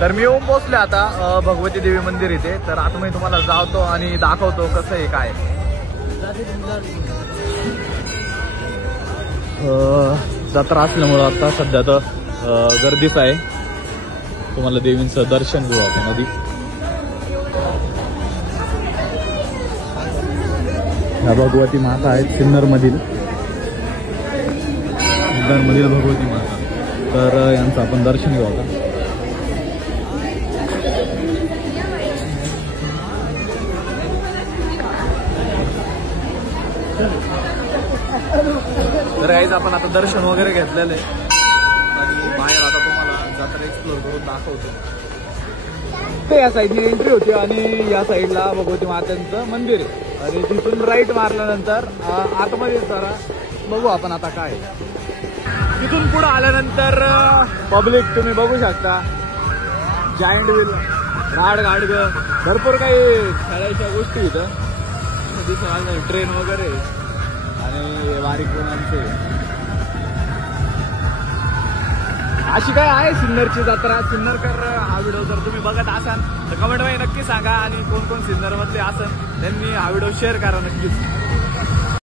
तर मी येऊन पोहोचले आता भगवती देवी मंदिर इथे. तर आता मी तुम्हाला जातो आणि दाखवतो कसं आहे काय. जत्रा असल्यामुळं आता सध्या तर गर्दीच आहे. तुम्हाला देवींचं दर्शन घेऊ आपण आधी. ह्या भगवती माता आहेत सिन्नर मधील भगवती माता. तर यांचं आपण दर्शन घेऊ आता. तर गाईज आपण आता दर्शन वगैरे घेतलेलं आहे आणि बाहेर आता तुम्हाला जत्रा एक्सप्लोर करून दाखवतो. ते या साईडने एंट्री होती आणि या साईडला भगवती मातांचं मंदिर आहे. आणि तिथून राईट मारल्यानंतर आतमध्ये जरा बघू आपण आता काय. तिथून पुढे आल्यानंतर पब्लिक तुम्ही बघू शकता. जायंट व्हील, गाडग भरपूर काही खेळायच्या गोष्टी इथं दिसत. ट्रेन वगैरे आणि बारीक कोणांचे. अशी काय आहे सिन्नरची जत्रा. सिन्नरकर हा व्हिडिओ जर तुम्ही बघत असाल तर कमेंटमध्ये नक्की सांगा. आणि कोण कोण सिन्नर मधले असेल त्यांनी हा व्हिडिओ शेअर करा नक्कीच.